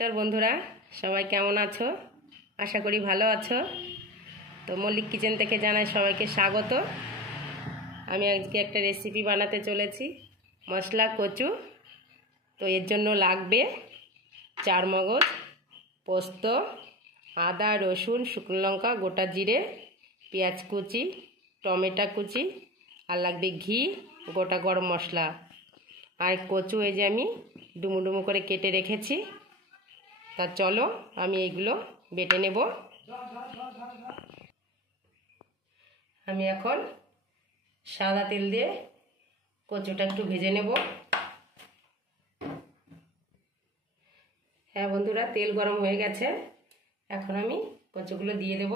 নমস্কার বন্ধুরা, সবাই কেমন আছো? আশা করি ভালো আছো। তো মল্লিক কিচেন থেকে জানাই সবাইকে স্বাগত। আমি আজকে একটা রেসিপি বানাতে চলেছি, মশলা কচু। তো এর জন্য লাগবে চারমগজ, পোস্ত, আদা, রসুন, শুকনো লঙ্কা, গোটা জিরে, পেঁয়াজ কুচি, টমেটো কুচি, আর লাগবে ঘি, গোটা গরম মশলা। আর কচু এই যে আমি ডুমু ডুমু করে কেটে রেখেছি। তা চলো আমি এইগুলো বেটে নেব। আমি এখন সাদা তেল দিয়ে কচুটা একটু ভেজে নেব। হ্যাঁ বন্ধুরা, তেল গরম হয়ে গেছে। এখন আমি কচুগুলো দিয়ে দেব।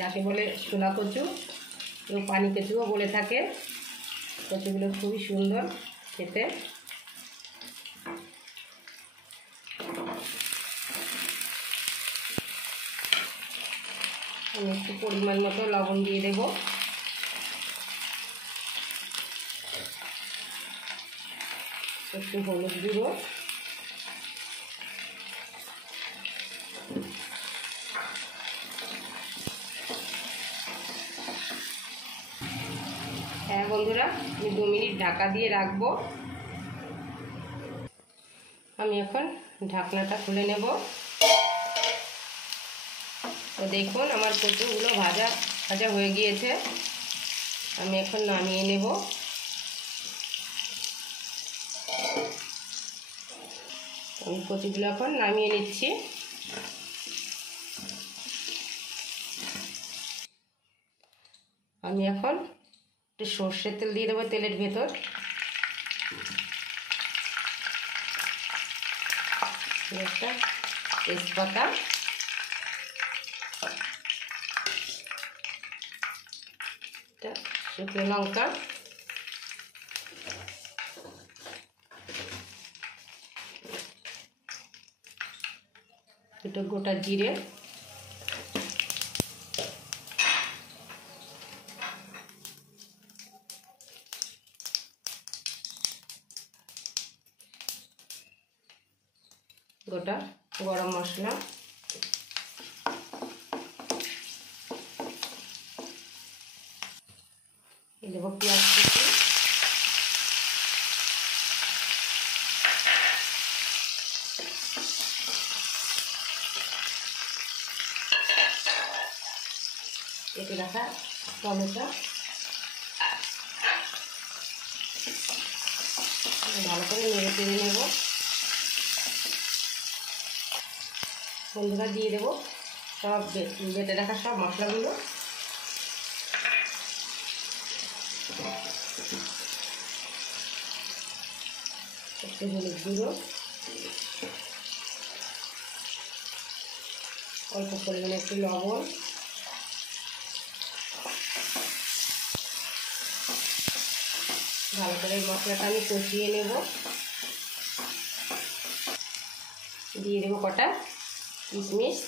যাকে বলে ছোলা কচু, কেউ পানি কচুও বলে থাকে। কচুগুলো খুবই সুন্দর খেতে। আমি একটু পরিমাণ মতো লবণ দিয়ে দেব। একটু হলুদ গুঁড়ো, হ্যাঁ বন্ধুরা, আমি 2 মিনিট ঢাকা দিয়ে রাখবো। আমি এখন ঢাকনাটা খুলে নেব। তো দেখুন আমার কচুগুলো ভাজা ভাজা হয়ে গিয়েছে। আমি এখন নামিয়ে নেব। আমি কচুগুলো এখন নামিয়ে নিচ্ছি। আমি এখন একটু সর্ষের তেল দিয়ে দেবো তেলের ভেতর। একটা তেজপাতা, একটা শুকনো লঙ্কা, দুটো গোটা জিরে, গোটা গরম মশলা, দেব পেঁয়াজ কুচি, কেটে রাখা টমেটো, ভালো করে নেড়ে চেড়ে নেব। বন্ধুরা দিয়ে দেবো সব বেটে রাখা সব মশলাগুলো। একটু হলুদ গুঁড়ো, অল্প পরিমাণে একটু লবণ, ভালো করে মশলাটা আমি কষিয়ে নেব। দিয়ে দেবো কটা কিশমিশ,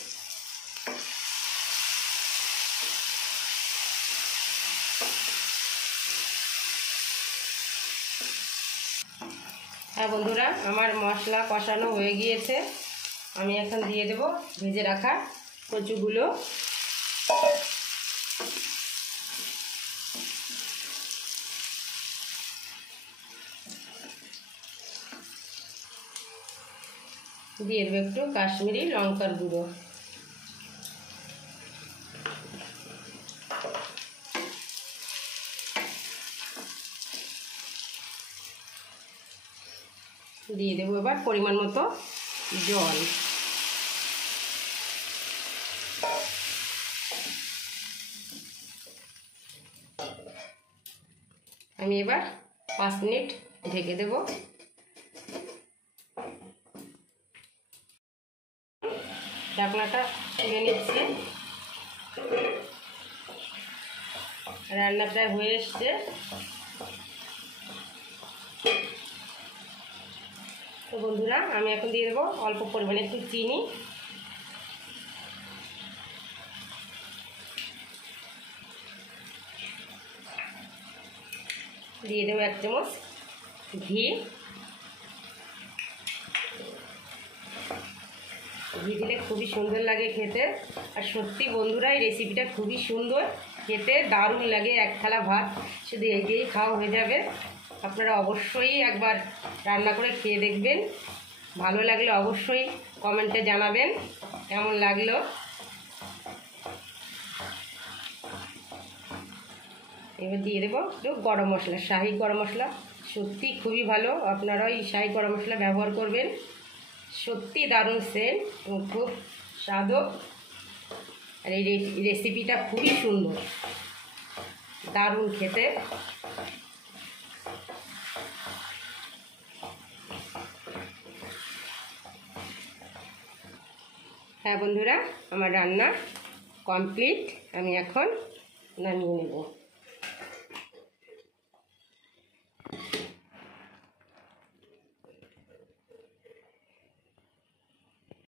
হ্যাঁ বন্ধুরা, আমার মশলা কষানো হয়ে গিয়েছে। আমি এখন দিয়ে দেব ভেজে রাখা কচুগুলো। দিয়ে দেবো একটু কাশ্মীরি লঙ্কার গুঁড়ো। দিয়ে দেবো এবার পরিমাণ মতো জল। আমি এবার 5 মিনিট ঢেকে দেব। ঢাকনাটা তুলে নিচ্ছে। রান্না প্রায় হয়ে এসছে। তো বন্ধুরা, আমি এখন দিয়ে দেবো অল্প পরিমাণে একটু চিনি, দিয়ে দেবো 1 চামচ ঘি। ঘি দিলে খুবই সুন্দর লাগে খেতে। আর সত্যি বন্ধুরা, এই রেসিপিটা খুবই সুন্দর, খেতে দারুণ লাগে। 1 থালা ভাত শুধু এই দিয়েই খাওয়া হয়ে যাবে। আপনারা অবশ্যই একবার রান্না করে খেয়ে দেখবেন। ভালো লাগলে অবশ্যই কমেন্টে জানাবেন কেমন লাগলো। এবার দিয়ে দেবো একটু গরম মশলা, শাহি গরম মশলা। সত্যি খুবই ভালো, আপনারাও এই শাহি গরম মশলা ব্যবহার করবেন। সত্যি দারুণ সেন্ট এবং খুব স্বাদও। আর এই রেসিপিটা খুবই সুন্দর, দারুণ খেতে। হ্যাঁ বন্ধুরা, আমার রান্না কমপ্লিট। আমি এখন নামিয়ে নেব।